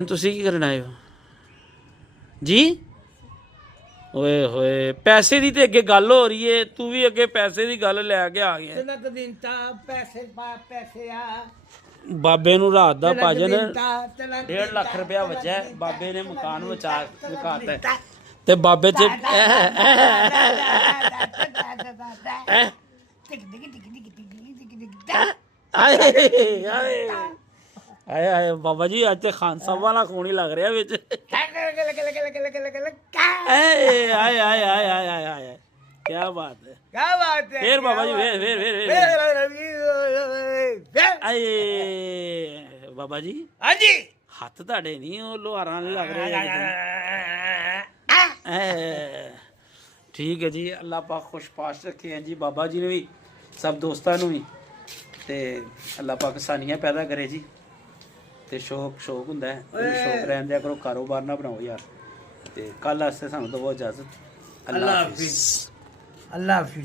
ਤੁਸੀਂ ਕੀ ਕਰਨ ਆਏ ਹੋ ਜੀ? ਓਏ ਹੋਏ, ਪੈਸੇ ਦੀ ਤੇ ਅੱਗੇ ਗੱਲ ਹੋ ਰਹੀ ਏ, ਤੂੰ ਵੀ ਅੱਗੇ ਪੈਸੇ ਦੀ ਗੱਲ ਲੈ ਕੇ ਆ ਗਿਆ। ਤਿਲਕ ਦਿੰਤਾ ਪੈਸੇ ਪੈਸੇ ਆ ਬਾਬੇ ਨੂੰ ਰਾਤ ਦਾ ਭਾਜਨ ਤਿਲਕ 1.5 ਲੱਖ ਰੁਪਇਆ ਵਜਾ, ਬਾਬੇ ਨੇ ਮਕਾਨ ਵਿਕਾਤਾ ਤੇ ਬਾਬੇ ਚ ਆਏ ਆਏ ਬਾਬਾ ਜੀ, ਅੱਜ ਤੇ ਖਾਨ ਸਾਹਿਬ ਵਾਲਾ ਖੂਨ ਹੀ ਲੱਗ ਰਿਹਾ ਵਿੱਚ। ਆਏ ਆਏ ਆਏ ਆਏ ਆਏ ਆਏ ਆਏ, ਕੀ ਬਾਤ ਹੈ, क्या बात है ਫੇਰ ਬਾਬਾ ਜੀ ਫੇਰ ਆਏ ਬਾਬਾ ਜੀ। हाँ जी ਹੱਥ ਤੁਹਾਡੇ ਨਹੀਂ ਉਹ ਲੋਹਾਰਾਂ ਵਾਲੇ ਲੱਗ ਰਹੇ ਠੀਕ ਹੈ ਜੀ, ਅੱਲਾਹ ਪਾਕ ਖੁਸ਼ ਪਾਸ਼ ਰੱਖੇ ਹੈ ਜੀ ਬਾਬਾ ਜੀ ਨੇ ਵੀ, ਸਭ ਦੋਸਤਾਂ ਨੂੰ ਵੀ, ਤੇ ਅੱਲਾਹ ਪਾਕ ਸਾਨੀਆਂ ਪੈਦਾ ਕਰੇ ਜੀ। ਤੇ ਸ਼ੌਕ ਹੁੰਦਾ ਹੈ, ਸ਼ੌਕ ਰਹਿਣ ਦਿਆ ਕਰੋ, ਕਾਰੋਬਾਰ ਨਾ ਬਣਾਓ ਯਾਰ। ਤੇ ਕੱਲ ਵਾਸਤੇ ਸਾਨੂੰ ਦਵੋ ਇਜਾਜ਼ਤ। ਅੱਲਾਹ ਹਾਫਿਜ਼। अल्लाह हाफिज।